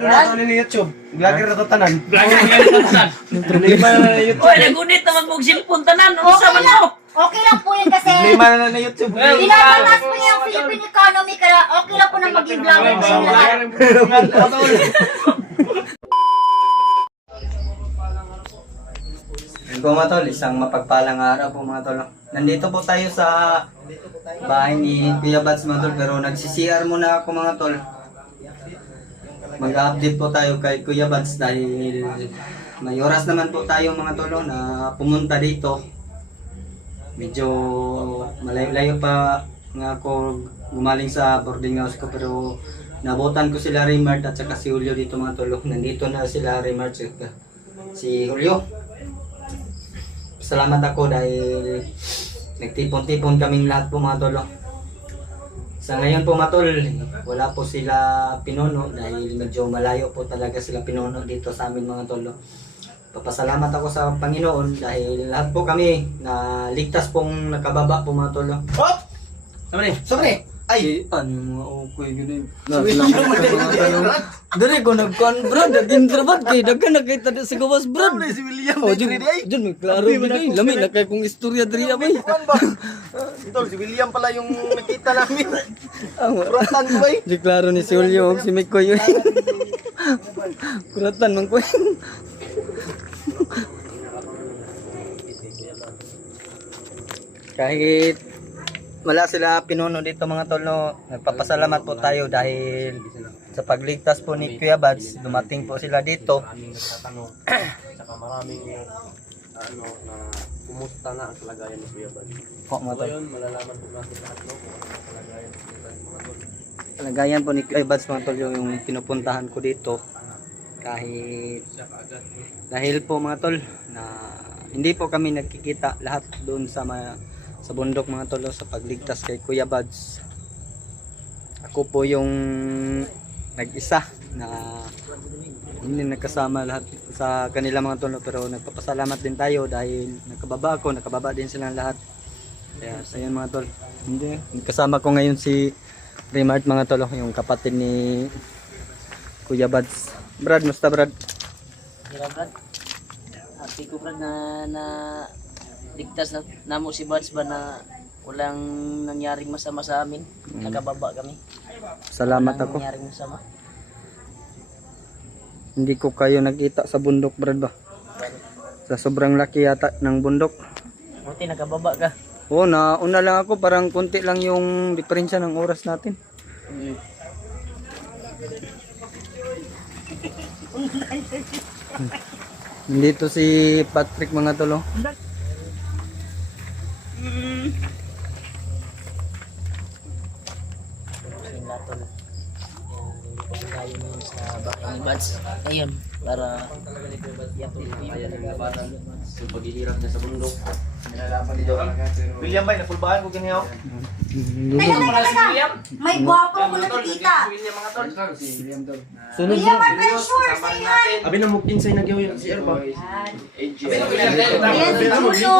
Ano na ni YouTube? Vlogger na to tanan. Vlogger na to tanan. Problema na na YouTube. Oy, nagunit naman mong cellphone tanan. Unsa man mo? Okay lang po yun kasi Problema na na YouTube. tinatanas po niya ang Philippine economy kaya okay lang po na maging vlogger po yung lahat. Po mga tol, isang mapagpalang araw po mga tol. Nandito po tayo sa bahay ni Kuya Bads mga tol, pero nagsi-CR muna ako mga tol. Mag-update po tayo kay Kuya Bads dahil may oras naman po tayo mga tol na pumunta dito. Medyo malayo-layo pa nga ako gumaling sa boarding house ko, pero nabutan ko sila Raymart at saka si Julio dito mga tol. Nandito na sila Raymart at si Julio. Salamat ako dahil nagtipon-tipon kaming lahat po mga tol. Sa ngayon po mga tol, wala po sila pinuno dahil medyo malayo po talaga sila pinuno dito sa amin mga tol. Papasalamat ako sa Panginoon dahil lahat po kami na ligtas pong nakababa po mga tol. Hop! Sobre! Ay! Ano okay gini. Dari ko nagkuan brad, daging trabat kay daghan nakita sa gawas brad. Si William Oh, dyan may klaro gini. Lami na kay kung istorya diri abay. Tol, si William pala yung nakita namin. Kuratan ko eh. Di klaro ni si Julio ug si Mikoy. Kuratan man ko. Kahit wala sila pinuno dito mga tol, no, nagpapasalamat po tayo dahil sa pagligtas po ni Kuya Bads, dumating po sila dito. Saka maraming ano na kumusta na ang kalagayan ni Kuya Bads. Po mga tol. Ngayon malalaman po natin lahat no kung ano ang kalagayan ni Kuya Bads mga tol. Kalagayan po ni Kuya Bads mga tol yung pinupuntahan ko dito. Kahit dahil po mga tol na hindi po kami nagkikita lahat doon sa bundok mga tol sa pagligtas kay Kuya Bads. Ako po yung nag-isa na hindi nakasama lahat sa kanila mga tol, pero nagpapasalamat din tayo dahil nakababa din silang lahat. Kaya sa yun mga tol, hindi kasama ko ngayon si Raymart mga tol, yung kapatid ni Kuya Bads. Brad, musta Brad? Mira Brad. Happy ko Brad na ligtas na namo si Bads ba na walang nangyaring masama sa amin. Nakababa kami. Salamat Walang ako. nangyaring masama. Hindi ko kayo nakita sa bundok Brad ba? Sa sobrang laki yata ng bundok. Buti nakababa ka. Oo, nauna lang ako, parang konti lang yung diferensya ng oras natin. Dito si Patrick mga tolo. Tayo ngayon sa bahay ni Bads. Ayun, para Yung paghihirap niya sa bundok. Nilalaman dito. William ba, napulbahan ko ganyan. Teka, may gwapo ko nakikita. Sunod William, I'm very sure, say hi. Abi na mo kinsay nagyaw yung si Erba. Yan si Julio.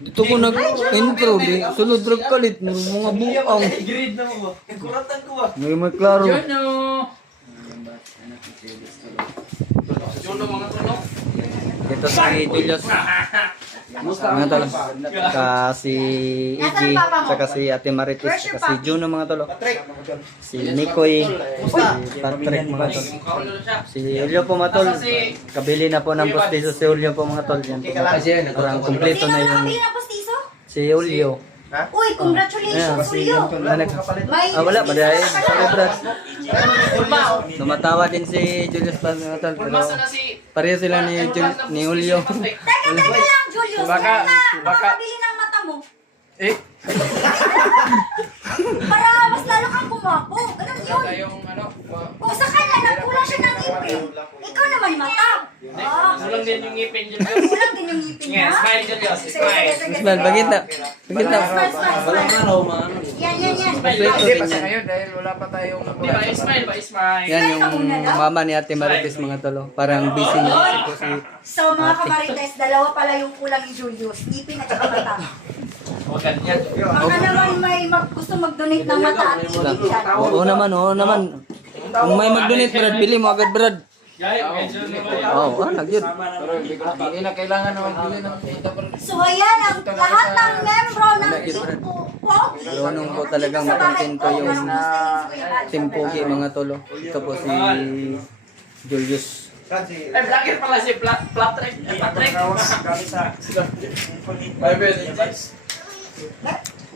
dito ko nag-intro di. Sunod drug kalit mga buang. Grade na mo ba? Kuratan ko ba? May klaro. Dito si Julius. Mga tolo. Kasi Iggy, saka si Ate Marites, saka si Juno mga tolo. Si Mikoy, si Patrick mga tol. Si Julio po mga tol. Kabili na po ng postiso si Julio po mga tol. Yan po. Parang kumpleto Sino na yung nakabili ng postiso? si Julio. Uy, congratulations, Julio. May Wala pa dahil. Sorry Brad. Tumatawa din si Julius pa mga tol. Pero pareho sila ni Julio. Teka lang, Julius. Baka makabili ng mata mo. Para mas lalo kang gumapo. Ganun yun. Kung sa kanya, nagkulang siya ng ngipin. Ikaw naman mata. kulang din yung ngipin dyan. Kulang din yung ngipin niya. Smile Julius, Sige, smile. sige, sige. Ismael, bagita. Bagita. Walang araw, Yan. Kompleto din yan. Di ba, smile ba, smile. Yan yung mama ni Ate Marites mga tolo. Parang busy na si po si... So mga kamarites, dalawa pala yung kulang ni Julius. Ipin at saka mata. Huwag ganyan. Baka naman may gusto mag-donate ng mata at ipin dyan. Oo naman, oo naman. Kung may mag-donate Brad, pili mo agad Brad. Oh, nagyod. Hindi na kailangan na magbili ng kita pa. So ayan, ang lahat ng membro ng Team Pogi. Lunong po talagang makontento yung Team Pogi mga tolo. Ito po si Julius. Vlogger pala si Patrick.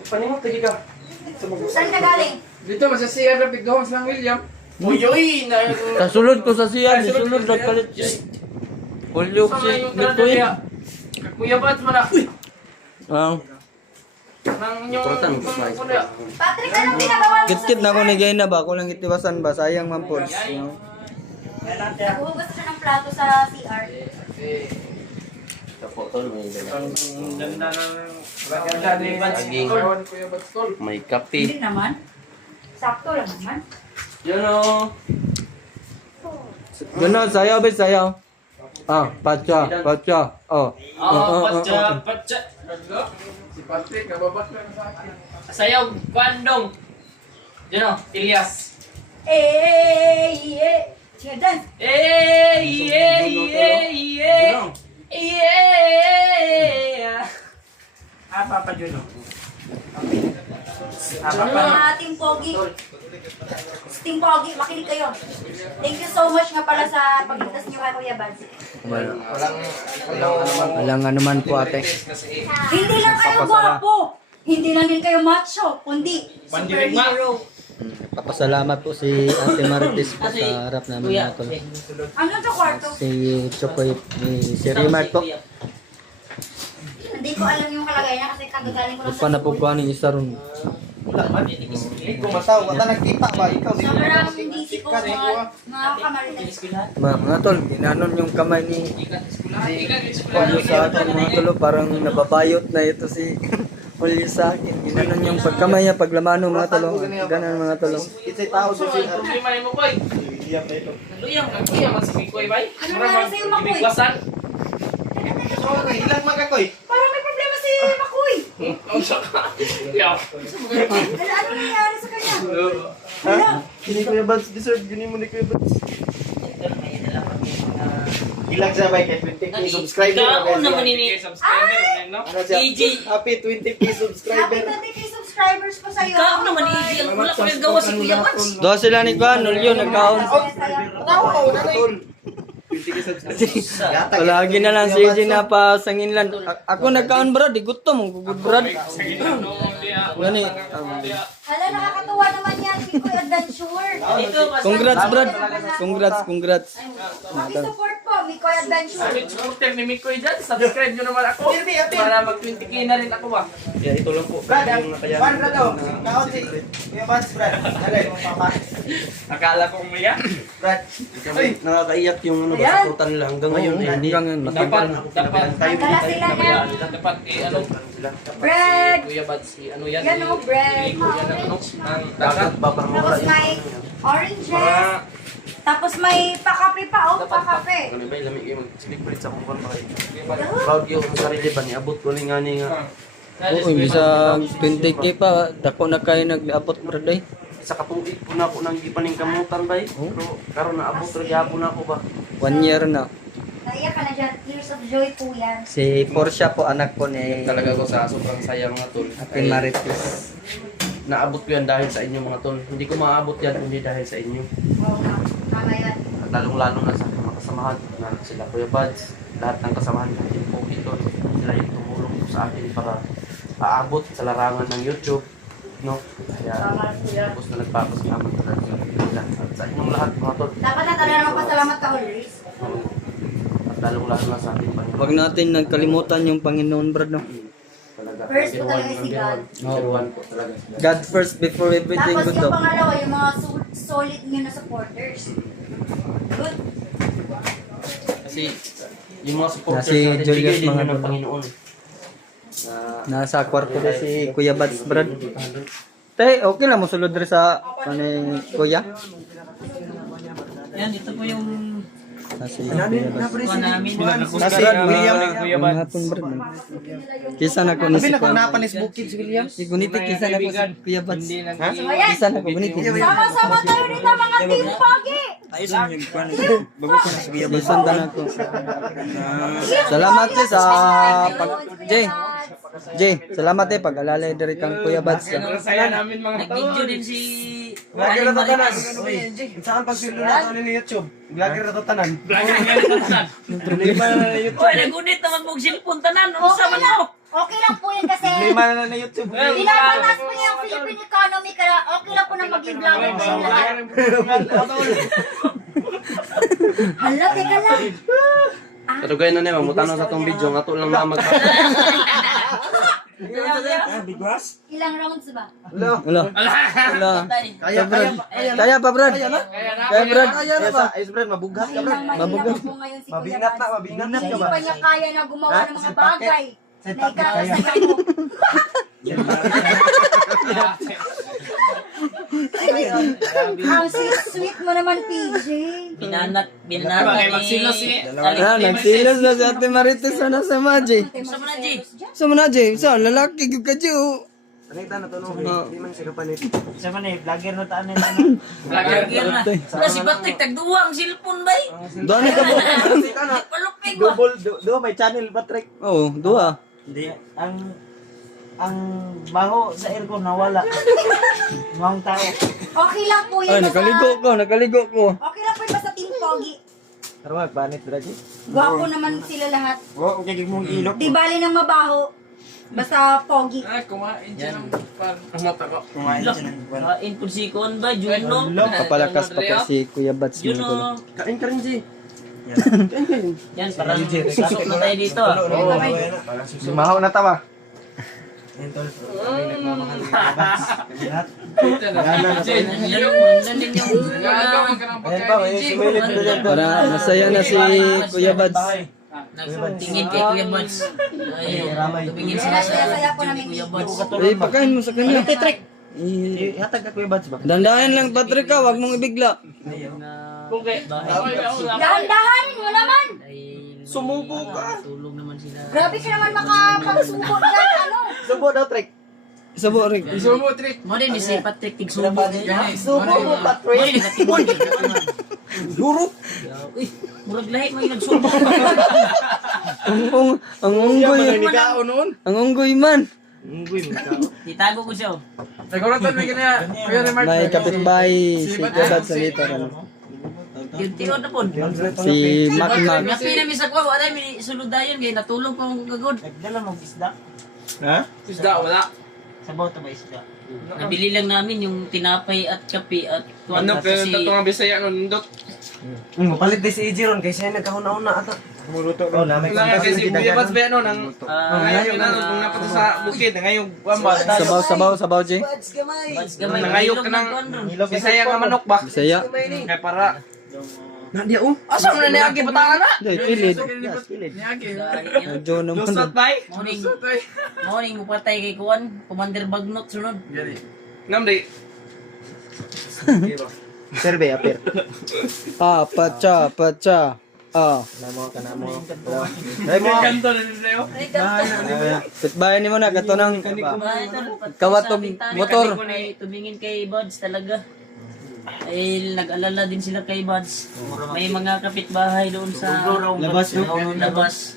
Panimot lagi ka. Saan ka galing? Dito masasiyan na Big Homes ng William. Uyoy! Kasulod ko sa siya, nisulod na kalit. Kulyok si Bitoy. Kuya Bats mo na. Ang Nang yung... Patrick, anong ginagawa mo sa kit-kit na ko ni Gayna ba? Ako lang itiwasan ba? Sayang man po. Naghuhugas siya ng plato sa CR. Tapo tol, may Ganda ng... Maganda ni Aging. Kawan Kuya Batstol. may kape. Hindi naman. Sakto lang naman. Yun o. Gano, sayaw ba sayaw? Ah, pacha. Oh. Patsa. Si Patrick, nababat na sa akin. Sayaw, Bandong. Diyan o, Ilyas. Sige, dance. Papa Juno. Mga Team Pogi. Team Pogi, makinig kayo. Thank you so much nga pala sa pagligtas niyo kay Kuya Bads. Walang ano man po ate. Hindi lang kayo gwapo. Hindi lang din kayo macho, kundi superhero. Papasalamat po si Ate Marites po sa harap namin mga tol. Ano to kwarto? Si Chokoy, si Rimart po. Hindi ko alam yung kalagayan niya kasi kagagaling ko lang Lupa na po ko ang isa ron. Kung mataw, mata nagkita ba? Ikaw di Sobrang busy ko mga kamarites. Mga tol, ginanon yung kamay ni Julio sa akin mga tol. Parang nababayot na ito si Julio sa akin. Ginanon yung pagkamay niya, paglamano mga tol. Ganon mga tol. Kita'y tao sa siya. Problema mo, Koy. Iyap na ito. Luyang, ang si Koy, bay. Ano nangyari sa'yo, Makoy? Ibiglasan. Ilang magakoy? Parang may problema si Makoy. Ang saka. Yaw. Ano nangyari sa kanya? Gini Kuya Bads, deserve gini mo ni Kuya Bads. Ilang siya ba? Kaya 20k subscriber. Ikaw naman ini. Subscriber, no? Ano siya? EJ. Happy 20k Happy subscriber. 20k subscribers pa sa'yo. Ikaw naman EJ. Ang wala ko yung gawa si Kuya Bats. Doon sila ni Kuan, Julio nagkaon. Tol. 20k subscriber. Palagi na lang si EJ na pasangin lang. Ako nagkaon brad, di gutom. Gugud brad. Gani. Hala, nakakatuwa naman yan. Pikoy Adventure. Congrats brad. Congrats. Makisupport po, Mikoy Adventure. Sabi, supporter ni Mikoy dyan. Subscribe nyo naman ako. Para mag 20k na rin ako ba. Yeah, ito lang po. Brad, Yung nakaya- Brad, Brad, oh. Kaon si Kuya Bats, Brad. Alay, mga papa. Akala ko umiyak. Brad. Ay, nakakaiyak yung ano, sakutan nila hanggang ngayon. eh, hindi. Hanggang ngayon, Dapat, Dala sila niya. dapat ano, Bread. si Kuya Bats, si ano yan, Yan o, bread. Iko yan ang ano, ang Dapat dagat. papamura Tapos yun. may oranges. Para, Tapos may pakape pa, oh, pakape. Ano ba, lamig yung mag-speak ulit sa kung ba kayo. Proud yung sarili ba, niabot ko ni nga ni nga. Oo, bisa 20k pa. Dako na kayo nag-abot brad ay. Sa katuig po na ako nang gipaning kamutan ba Pero karon naabot rin yapon na ako ba. 1 year na. Naiyak ka na dyan. Tears of joy po yan. Si Portia po anak ko ni Talaga ko sa sobrang saya mga tol. Ate Marites. Naabot ko yan dahil sa inyo mga tol. Hindi ko maabot yan kundi dahil sa inyo. Oo nga. Tama yan. At lalong-lalo na sa aking mga kasamahan na sila Kuya Buds, lahat ng kasamahan ng Team Pogi doon. Sila yung tumulong po sa akin para paabot sa larangan ng YouTube. No? Kaya tapos na nagpapasalamat talaga sa nila. At sa inyong lahat mga tol. Dapat na talaga magpasalamat ka always. At lalong-lalo na sa ating Panginoon. Wag natin nagkalimutan yung Panginoon brad no. Talaga. First po Number one, talaga si number God. one. Number one po talaga. God first before everything Tapos good yung daw. pangalawa, yung mga solid nyo na supporters. Good. Kasi yung mga supporters Si natin, Julius bigay din mga yun ng tol. Panginoon. Nasa kwarto na si Kuya Buds brad. Tay, okay lang mo sulod rin sa ano kuya? yan, ito po yung Kasi Kuya Buds. Kuha namin. Kasi William. Ang hapon Brad. Kisa na ko ni si Sabi na kung Kuya. napanis bukid si William. Guniti kisa na ko si Kuya Buds. Ha? So, ayan. Kisa na ko guniti. Sama-sama tayo dito mga team Pogi. Bisan ta na ko. Salamat Jay sa pag Jay, salamat pag-alalay diri kang Kuya Buds. Nag-video din si Vlogger Aling na to tanan. Maritas. Saan pagsildo na to ni YouTube? Vlogger na to tanan. Problema na YouTube. Oy, nagunit naman mong cellphone tanan. Ano sa man mo? Okay lang po yun kasi Problema na YouTube. binabatas po niya ang Philippine economy kaya okay lang po na maging vlogger po yung lahat. Hala, teka lang. Pero gaya na naman, mutano sa tong video, nga to lang na Ilang rounds ba? Wala. Wala. Kaya Brad. Kaya pa Brad. Kaya Brad. Ayos Brad, mabugat ka Brad. Mahirap po ngayon si Kuya Mabinat na, Buds. mabinat ka Hindi ba? pa niya kaya na gumawa ng mga bagay. Sa Na ikakasaya mo. Ang sweet mo naman, PJ. Binanat ni Aling Nagsilos na si Ate Marites na sa Maji. Sama na, G. Sa mo na Jay, sa lalaki gyud ka Jay. Panita na to no. Hindi man sila panit. Vlogger na. Wala si Patrick, tagduwa ang cellphone ba? Doon ka po. Palupig ba? Do may channel Patrick. Oh, duha. Hindi. Ang baho sa aircon nawala. Mga tao. Okay lang po Ay, yun. nakaligo ko. Okay lang po yun basta team Pogi. Pero magbanit Brad. Gwapo naman sila lahat. Oh, okay mong ilok. Di bali ng mabaho. Basta Pogi. Kumain siya ng Kain po si Kon ba? Juno? Papalakas pa pa si Kuya Buds mo ko. Juno? Kain ka rin, G. Yan, parang pasok na tayo dito. Sumahaw na tawa. Nandun yung... Ayan pa, may sumilit na dyan. Para masaya na si Kuya Buds. Nagtingin kay Kuya Buds. Ay, tumingin sila sa Saya po namin Kuya dito. Buds. Eh, pakain mo sa kanya. Hatag ka Kuya Buds ba? Dandahan lang Patrick ka, wag mong ibigla. Dahan-dahan mo naman. Sumubo ka. Tulog naman sila. Grabe ka naman makapagsubo dyan. Ano? Subo daw Trek. Sabo rin. Mo din si Patrick tigsubo. Subo mo Patrick. Duro. Uy, murag lahi mo yung nagsubo. Ang unggoy. Ang unggoy man. Itago ko siya. May kapitbahay si Kuya Buds sa dito. Yung tiyon na po. Si Mac. Napi na mi sa kwa, wala mi sulod dayon kay natulog pa akong kagod. Nagdala mo isda. Ha? Sa boto ba isda? Nabili lang namin yung tinapay at kape at tuwan kasi Palit din si EJ ron kay siya nagkahuna-una ata. Muluto ron. Oh, na may kontas na kita. Sabaw, Jay. Bads gamay nangayok ka nang Bisaya nga manok ba? Bisaya. Nandiya oh. Asa mo na niagi batangan na? Dahil pilid. Medyo naman. morning mo patay kay kuan Commander Bagnot sunod. Serve apir. Pacha. Namo ka namo. Dai mo. Pitbahay ni mo na, kato ng kawatog motor. Tumingin kay Buds talaga. Ay nag-alala din sila kay Buds. May mga kapitbahay doon sa labas.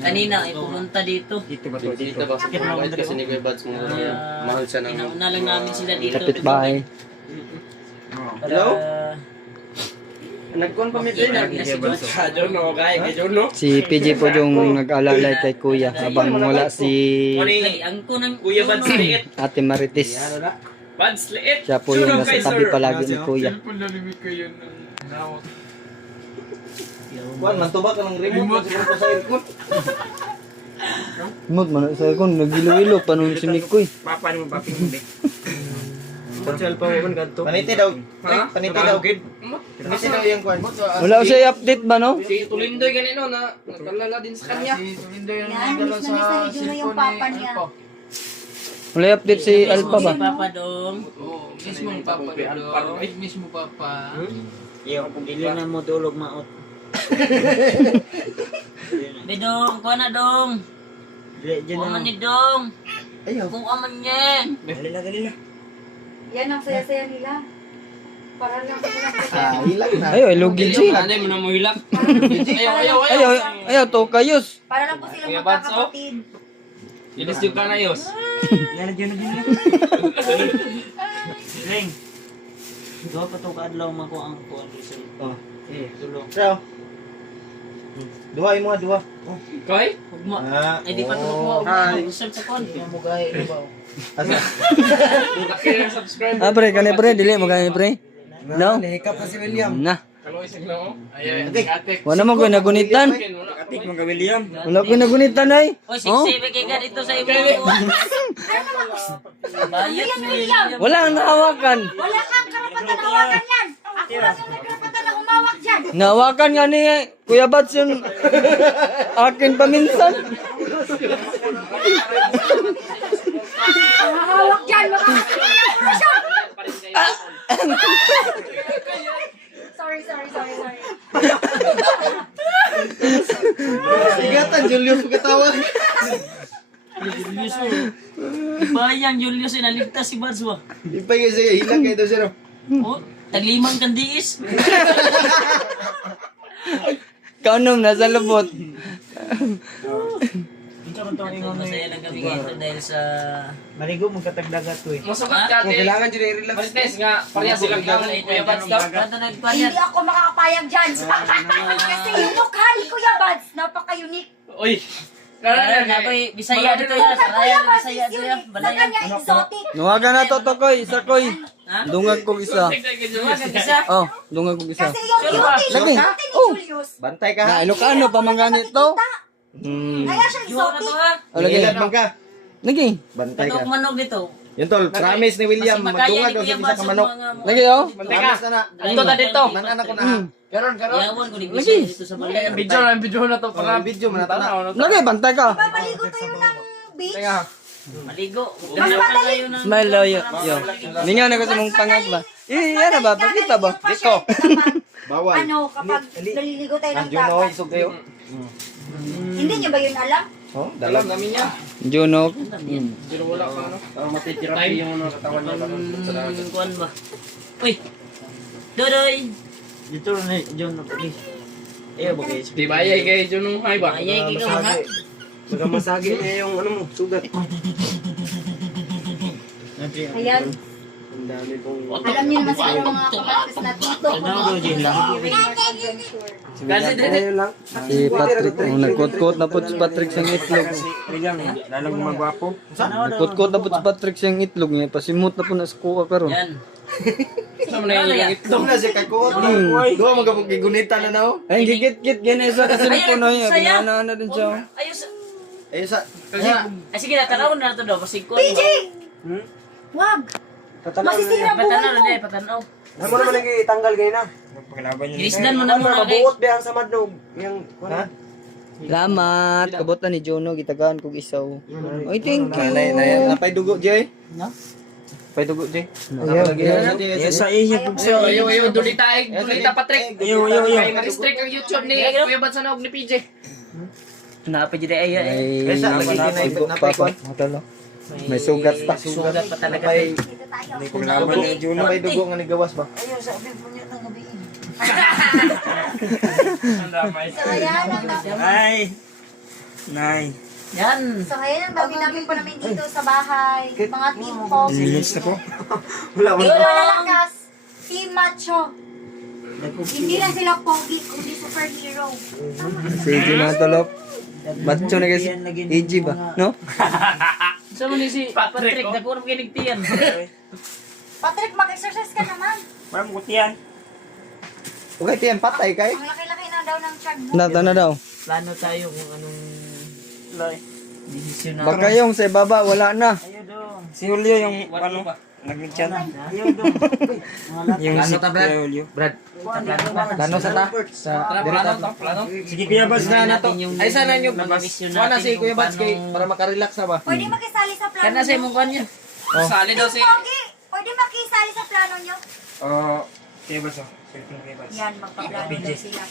Kanina ay pumunta dito. Dito ba? Kahit kasi ni Kuya Buds mo, mahal siya ng... Inauna lang namin sila dito. Kapitbahay. Hello? Nagkuhan pa may din. Si PJ po yung nag-alalay kay Kuya habang wala si Ang ko ng Kuya Buds liit. Ate Marites. Buds liit. Siya po yung nasa tabi palagi ni Kuya. Kuan man tuba ka ng remote siguro sa aircon. Mut man sa kon nagilo-ilo pa nung si Mikoy. Papa ni mo papi mo. Social pa man kadto. Paniti daw. Paniti daw. Paniti daw yung kuan. Wala siya update ba no? Si Tulindoy ganito na nagkalala din sa kanya. Yan, miss na Juno yung papa niya. Wala update si Alpha ba? Si Papa Dong. Mismo papa dito. Mismo papa. Iyo, dili na mo tulog maot. Bidong, kuha na dong. Kuha man ni dong. Ayaw. Kuha man yan. Gali na. Yan ang saya-saya nila. Para lang sila. Hilang na. Ayo, lugi G. Ano mo na mo hilak? Ayaw to kayos. Para lang po sila Kuya Bads, oh. magkakapatid. Ilis yung kanayos. Yan na. Ring. Gawa pa to kaadlaw man ko ang kuan result. Oh. Tulong. So. Duha mo, duha. Koy? Hugma. Ah. Ay di pa ito mo. Result sa kon. Yung mo gay ibaw. Asa? Laki na subscribe. Ah, pre, kani pre, dili mo kani pre. No? Nahikap na si William. Na. Kaloy sigla mo. Ayaw, atik. Wala mo ko nagunitan. Atik mga William. Wala ko nagunitan ay. O, 6-7 kay ka dito sa imo. Bayad mo yan. Wala ang nahawakan. Wala kang karapatan na hawakan yan. Ako lang yung may karapatan na humawak dyan. Nahawakan nga ni Kuya Bats yung akin paminsan. Ang hahawak dyan, makakasinin ng operasyon. Sorry. Sigatan, Julius pagkatawag. Julius o. Bayang Julius ay naligtas si Bads ba? Ipay sige, hilang kayo daw sir. O, taglimang kandiis. Kaunom nasa lubot. Ito man tong ingon Masaya lang kami ngayon dahil sa... maligo mo katagdagat ko eh. Masukat ka, ate. Kailangan dyan i-relax. Marites nga, pareha silang kang Kuya Bads daw. Kanta nagpayat. Hindi ako makakapayag dyan. Kasi yung mukha ni Kuya Bads, napaka-unique. Uy! Kaya na ako'y Bisaya dito Yung yan. mukha Saraya Kuya na Bads Bisaya is dito yan. unique. Sa Balay. kanya, exotic. Nuwagan na to koy, isa koy. Ha? Dungag kong isa. Isa? Oh, dungag kong isa. Kasi yung beauty, Lagi. yung beauty ni Oh. Julius. Bantay ka. Na Ilocano pa man ganit to. Kaya siya Yung ano to exotic. ha? Oh, lagi. Ilan man ka. Lagi. Bantay ka. Katok manog dito. Yun tol, promise ni William, Kasi makaya magtungad ni daw Kuya sa isa Bads ka yung manok. mga... Lagi oh. Promise na na. Ito na dito. Manan ako na. Karon. Yawan ko ni Bisaya dito sa balay. Video na to Para video man na. Lagi, bantay ka. Maligo tayo ng beach. Maligo. Mas madali. Smile daw yo. Ninyo na ko sa mong pangat ba. Yan na ba? Pakita ba? Dito. Bawal. Ano, kapag naliligo tayo ng Juno, dagat. isog kayo. Hindi niyo ba yun alam? Oh, Dalam dalam. namin niya. Junok. Pero wala pa ano. Ang matitirapi yung mga katawan niya. Kuan ba? Uy! Dodoy! Dito na John na pagi. Ayaw ba guys? Di ba ayay kayo dyan nung hay ba? Ayay kay ka ha? Magamasagi niya yung ano mo, sugat. Ayan. Ang dami pong... Alam niyo naman siguro mga kamartes na dito. Ano ko Jin lang? Kasi dito. lang. Si Patrick, nagkot-kot na po si Patrick siyang itlog. William, lalong magwapo. Nagkot-kot na po si Patrick siyang itlog niya. Pasimot na po na sa kuha karon. Yan. Saan mo na yung Ito na si Kakuha. Duha magkapunta na na. Ay, gigit-git ganyan sa kasilipon na yun. Saya. Ano din siya. Ayos. Eh sa... Ay sige na, tanawin na ito daw. Basig ko. PJ! Wag! Masisira buhay Patanaw mo. na eh, patanaw. Ano naman nang itanggal kayo na? Ginisdan mo na muna kay. Mabuot ba ang sa madnog? Yang... Ha? Salamat. Kabutan ni Jono. Gitagaan kong isaw. Ay, thank you. Napay dugo, Jay? No? Napay dugo, Jay? Yes sa iya pug So, ayaw, dulita Patrick. Ayaw. Kaya ma-restrict ang YouTube ni Kuya Bads na og ni PJ. Napay dito ay Ay, Kaysa, lagi dugo napay pa. Matalo. May sugat pa. Sugat pa talaga. Napay... Dito tayo. Laban ni Juno. Napay dugo nga ni gawas ba? So, ayan ang Ay. Nay. Yan. So, ayan ang dami-dami po namin dito sa bahay. Mga team ko. Linis na po. Wala Team Malalakas. Team Macho. Hindi lang sila pogi, kundi superhero. Sige mga tolop. Macho na kasi. EG ba? No? Sa mo ni si Patrick, dako na kinigtiyan. Patrick, mag-exercise ka naman. Para mo kutiyan. Okay, tiyan, patay kay. Ang laki-laki na daw ng tiyan mo. Nata na daw. Plano tayo kung anong desisyon na. Baka yung sa ibaba, wala na. Ayaw dong. Si Julio yung Ano ba? nagmidyan. Ayaw dong. Yung si Julio. Brad. Plano sa ta? Sa Plano. Sige Kuya Bads na na to. Ay sana nyo, mga misyon wala natin si kung Kuya Bads kay paano- para makarelax na ba? Pwede makisali sa plano Kana sa nyo. imong kanya. Sali daw si... Pogi, pwede makisali sa plano nyo. Kuya Bads. Yan, magpaplano daw sila.